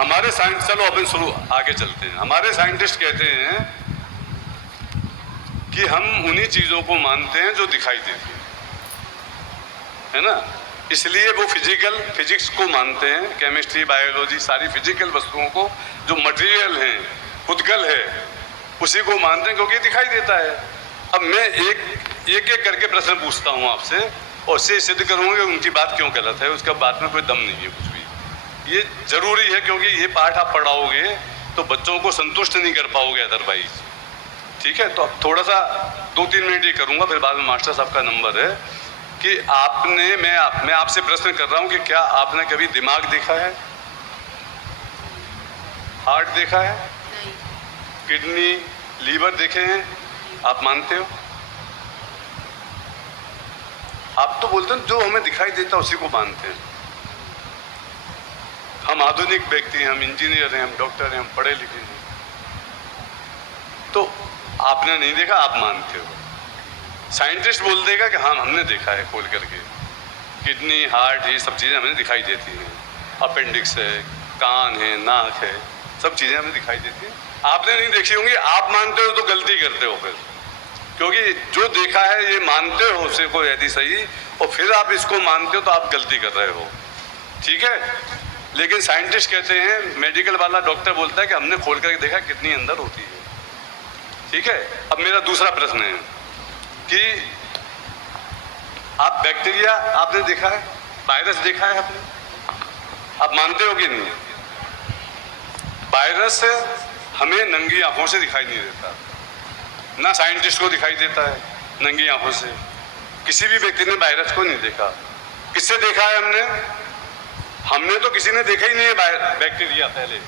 हमारे साइंस, चलो अपन शुरू आगे चलते हैं। हमारे साइंटिस्ट कहते हैं कि हम उन्हीं चीजों को मानते हैं जो दिखाई देती है ना, इसलिए वो फिजिक्स को मानते हैं, केमिस्ट्री, बायोलॉजी, सारी फिजिकल वस्तुओं को जो मटेरियल है, खुदगल है, उसी को मानते हैं क्योंकि दिखाई देता है। अब मैं एक करके प्रश्न पूछता हूँ आपसे और उससे सिद्ध करूँगा कि उनकी बात क्यों गलत है, उसका बात में कोई दम नहीं है कुछ भी। ये जरूरी है क्योंकि ये पाठ आप पढ़ाओगे तो बच्चों को संतुष्ट नहीं कर पाओगे अदरवाइज। ठीक है, तो अब थोड़ा सा 2-3 मिनट ये करूँगा, फिर बाद में मास्टर साहब का नंबर है कि आपने, मैं आपसे प्रश्न कर रहा हूँ कि क्या आपने कभी दिमाग देखा है, हार्ट देखा है, किडनी, लीवर देखे हैं? आप मानते हो? आप तो बोलते हैं जो हमें दिखाई देता है उसी को मानते हैं। हम आधुनिक व्यक्ति हैं, हम इंजीनियर हैं, हम डॉक्टर हैं, हम पढ़े लिखे हैं, तो आपने नहीं देखा, आप मानते हो। साइंटिस्ट बोल देगा कि हाँ हमने देखा है खोल करके, किडनी, हार्ट, ये सब चीज़ें हमें दिखाई देती हैं, अपेंडिक्स है, कान है, नाक है, सब चीज़ें हमें दिखाई देती हैं। आपने नहीं देखी होंगी, आप मानते हो तो गलती करते हो फिर, क्योंकि जो देखा है ये मानते हो उसे को यदि सही, और फिर आप इसको मानते हो तो आप गलती कर रहे हो। ठीक है, लेकिन साइंटिस्ट कहते हैं, मेडिकल वाला डॉक्टर बोलता है कि हमने खोल करके देखा किडनी अंदर होती है। ठीक है, अब मेरा दूसरा प्रश्न है कि आप बैक्टीरिया आपने देखा है, वायरस देखा है आपने, आप मानते हो कि नहीं? वायरस हमें नंगी आंखों से दिखाई नहीं देता, ना साइंटिस्ट को दिखाई देता है नंगी आंखों से। किसी भी व्यक्ति ने वायरस को नहीं देखा। किससे देखा है हमने? हमने तो किसी ने देखा ही नहीं है बैक्टीरिया पहले,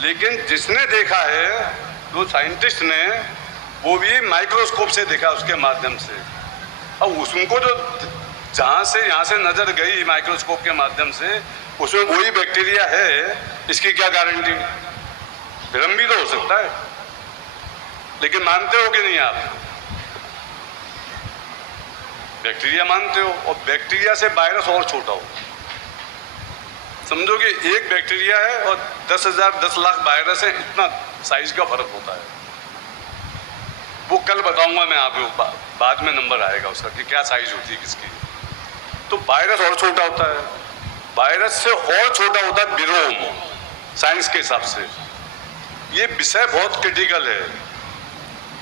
लेकिन जिसने देखा है वो साइंटिस्ट ने, वो भी माइक्रोस्कोप से देखा, उसके माध्यम से। अब उसको जो जहाँ से यहाँ से नजर गई माइक्रोस्कोप के माध्यम से, उसमें वही बैक्टीरिया है, इसकी क्या गारंटी? भ्रम भी तो हो सकता है। लेकिन मानते हो कि नहीं आप? बैक्टीरिया मानते हो, और बैक्टीरिया से वायरस और छोटा हो। समझो कि एक बैक्टीरिया है और 10 लाख वायरस है, इतना साइज का फर्क होता है। वो कल बताऊंगा मैं आपको, बाद में नंबर आएगा उसका कि क्या साइज होती है किसकी। तो वायरस और छोटा होता है, वायरस से और छोटा होता है विरोम, साइंस के हिसाब से। ये विषय बहुत क्रिटिकल है,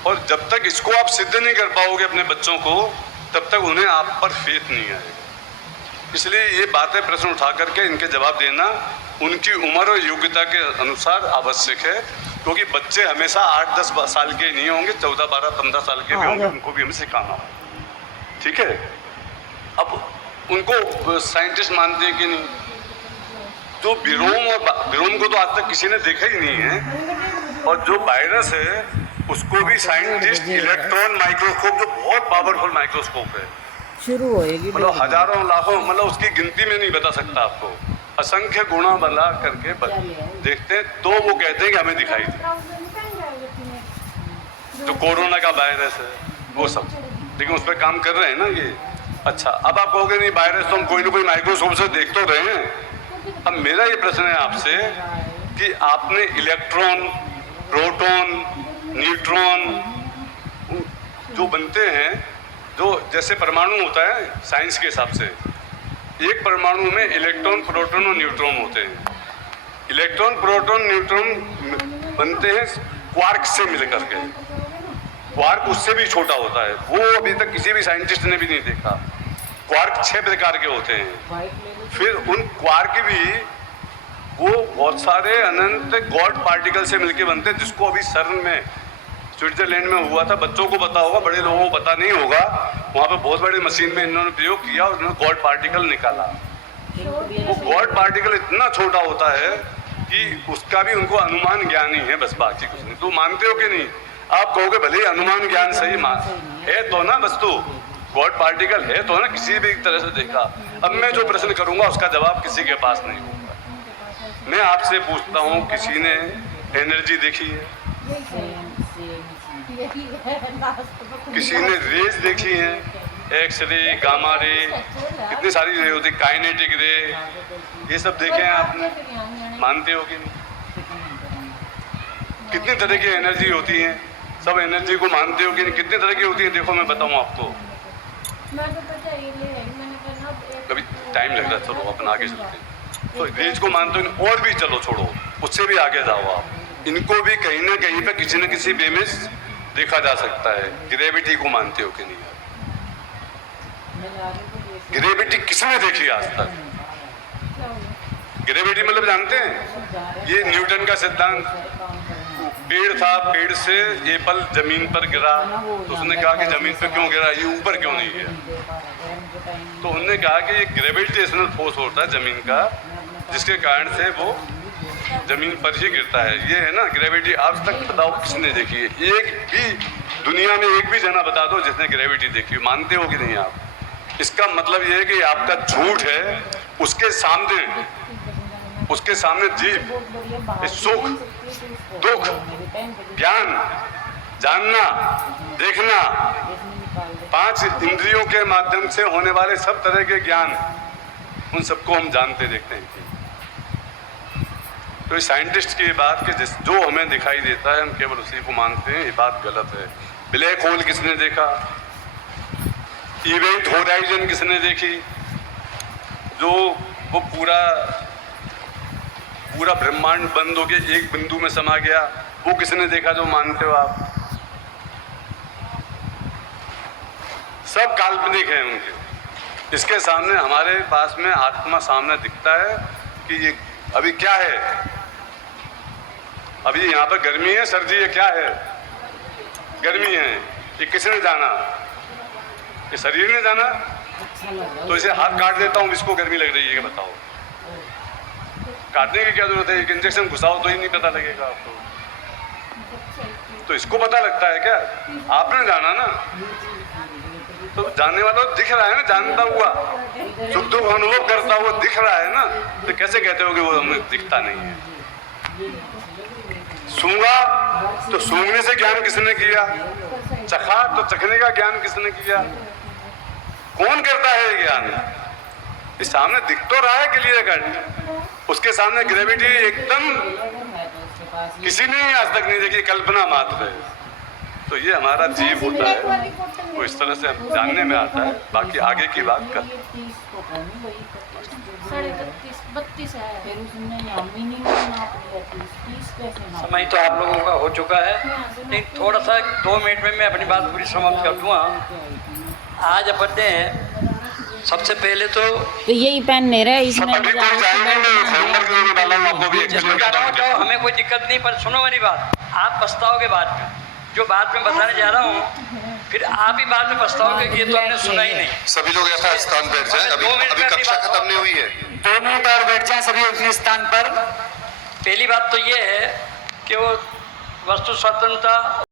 और जब तक इसको आप सिद्ध नहीं कर पाओगे अपने बच्चों को, तब तक उन्हें आप पर फेथ नहीं आएगा। इसलिए ये बातें, प्रश्न उठा करके इनके जवाब देना उनकी उम्र और योग्यता के अनुसार आवश्यक है, क्योंकि बच्चे हमेशा 8-10 साल के नहीं होंगे, 14, 12, 15 साल के भी होंगे, उनको भी हमें सिखाना है। ठीक है, अब उनको साइंटिस्ट मानते हैं कि नहीं? जो विरोम, और विरोम को तो आज तक किसी ने देखा ही नहीं है, और जो वायरस है उसको भी साइंटिस्ट इलेक्ट्रॉन माइक्रोस्कोप, जो बहुत पावरफुल माइक्रोस्कोप है, शुरू होएगी, मतलब हजारों लाखों, मतलब उसकी गिनती में नहीं बता सकता आपको, असंख्य गुणा बना करके देखते हैं, तो वो कहते हैं कि हमें दिखाई दे। जो कोरोना का वायरस है वो सब, लेकिन उस पर काम कर रहे हैं ना ये। अच्छा, अब आप कहोगे नहीं वायरस तो हम कोई ना कोई माइक्रोस्कोप से देख तो रहे हैं। अब मेरा ये प्रश्न है आपसे कि आपने इलेक्ट्रॉन, प्रोटॉन, न्यूट्रॉन जो बनते हैं, जो जैसे परमाणु होता है साइंस के हिसाब से, एक परमाणु में इलेक्ट्रॉन, प्रोटॉन और न्यूट्रॉन होते हैं। इलेक्ट्रॉन, प्रोटॉन, न्यूट्रॉन बनते हैं क्वार्क से मिलकर के। क्वार्क उससे भी छोटा होता है, वो अभी तक किसी भी साइंटिस्ट ने भी नहीं देखा। क्वार्क 6 प्रकार के होते हैं। फिर उन क्वार्क भी वो बहुत सारे अनंत गॉड पार्टिकल से मिलके बनते हैं, जिसको अभी सर्न में, स्विट्जरलैंड में हुआ था। बच्चों को पता होगा, बड़े लोगों को पता नहीं होगा। वहाँ पे बहुत बड़ी मशीन में इन्होंने प्रयोग किया और उन्होंने गॉड पार्टिकल निकाला। वो गॉड पार्टिकल इतना छोटा होता है कि उसका भी उनको अनुमान ज्ञान ही है, बस बाकी कुछ नहीं। तो मानते हो कि नहीं? आप कहोगे भले अनुमान ज्ञान सही है तो ना, वस्तु गॉड पार्टिकल है तो ना, किसी भी तरह से देखा। अब मैं जो प्रश्न करूंगा उसका जवाब किसी के पास नहीं होगा। मैं आपसे पूछता हूँ, किसी ने एनर्जी देखी है? किसी ने रेज देखी है? एक्स रे, गामा रे, कितनी सारी रे होती, काइनेटिक रे, ये सब देखे हैं आपने? मानते हो कि नहीं? कितनी तरह की एनर्जी होती है, सब एनर्जी को मानते हो कि नहीं? कितनी तरह की होती है देखो, मैं बताऊं आपको। अभी टाइम लग रहा है, चलो अपन आगे चलते हैं। तो रेंज को मानते हो, और भी चलो छोड़ो, उससे भी आगे जाओ आप। इनको भी कहीं ना कहीं पे किसी न किसी वे में देखा जा सकता है। ग्रेविटी को मानते हो कि नहीं आप? ग्रेविटी किसने देखी आज तक? ग्रेविटी मतलब जानते हैं, ये न्यूटन का सिद्धांत। पेड़ था, पेड़ से एप्पल जमीन पर गिरा, तो उसने कहा कि जमीन पर क्यों गिरा, ये ऊपर क्यों नहीं गिरा? तो उन्होंने कहा कि ये ग्रेविटेशनल फोर्स होता है जमीन का, जिसके कारण से वो जमीन पर ही गिरता है। ये है ना ग्रेविटी। आज तक बताओ किसने देखी है? एक भी दुनिया में एक भी जना बता दो जिसने ग्रेविटी देखी हो। मानते हो कि नहीं आप? इसका मतलब ये है कि आपका झूठ है, उसके सामने जीव, सुख, दुख, ज्ञान, जानना, देखना, 5 इंद्रियों के माध्यम से होने वाले सब तरह के ज्ञान, उन सबको हम जानते देखते हैं। तो इस साइंटिस्ट की बात कि जो हमें दिखाई देता है हम केवल उसी को मानते हैं, ये बात गलत है। ब्लैक होल किसने देखा? इवेंट होराइजन किसने देखी? जो वो पूरा ब्रह्मांड बंद हो गया, एक बिंदु में समा गया, वो किसने देखा जो मानते हो आप? सब काल्पनिक है उनके। इसके सामने हमारे पास में आत्मा सामने दिखता है कि ये अभी क्या है। अभी यहाँ पर गर्मी है, सर्दी है, क्या है? गर्मी है। ये किसने जाना? ये शरीर ने जाना? तो इसे हाथ काट देता हूँ, इसको गर्मी लग रही है, बताओ। काटने की क्या जरूरत है? एक इंजेक्शन घुसाओ तो ही नहीं पता लगेगा आपको। तो इसको पता लगता है क्या? आपने जाना ना। तो जानने वाला तो दिख रहा है ना, जानता हुआ, सुख दुख अनुभव करता हुआ दिख रहा है ना। तो कैसे कहते हो कि वो हमें दिखता नहीं है? सूंघा तो सूंघने से ज्ञान किसने किया? चखा तो चखने का ज्ञान किसने किया? कौन करता है ज्ञान? इस सामने दिख तो रहा है क्लियर कट। उसके सामने ग्रेविटी एकदम किसी ने आज तक नहीं देखी, कल्पना मात्र है। तो ये हमारा जीव होता है, वो इस तरह से हम जानने में आता है। बाकी आगे की बात कर। 32 है। समय तो आप लोगों का हो चुका है, लेकिन थोड़ा सा 2 मिनट में मैं अपनी बात पूरी समाप्त कर दूंगा। आज अपन ने सबसे पहले तो यही पहनने रहे इसमें अभी कोई जाएंगे, मैं होमवर्क देने वाला हूं आपको भी। जाओ, हमें कोई दिक्कत नहीं, पर सुनो मेरी बात। आप पछताओगे बाद में, जो बात में बताने जा रहा हूँ, फिर आप ही बाद में पछताओगे कि ये तो हमने सुना ही नहीं। सभी लोग ऐसा स्थान बैठ जाएं, अभी कक्षा खत्म नहीं हुई है। 2 मिनट और बैठ जाएं सभी अपने स्थान पर। पहली बात तो ये है कि वो वस्तु स्वतंत्रता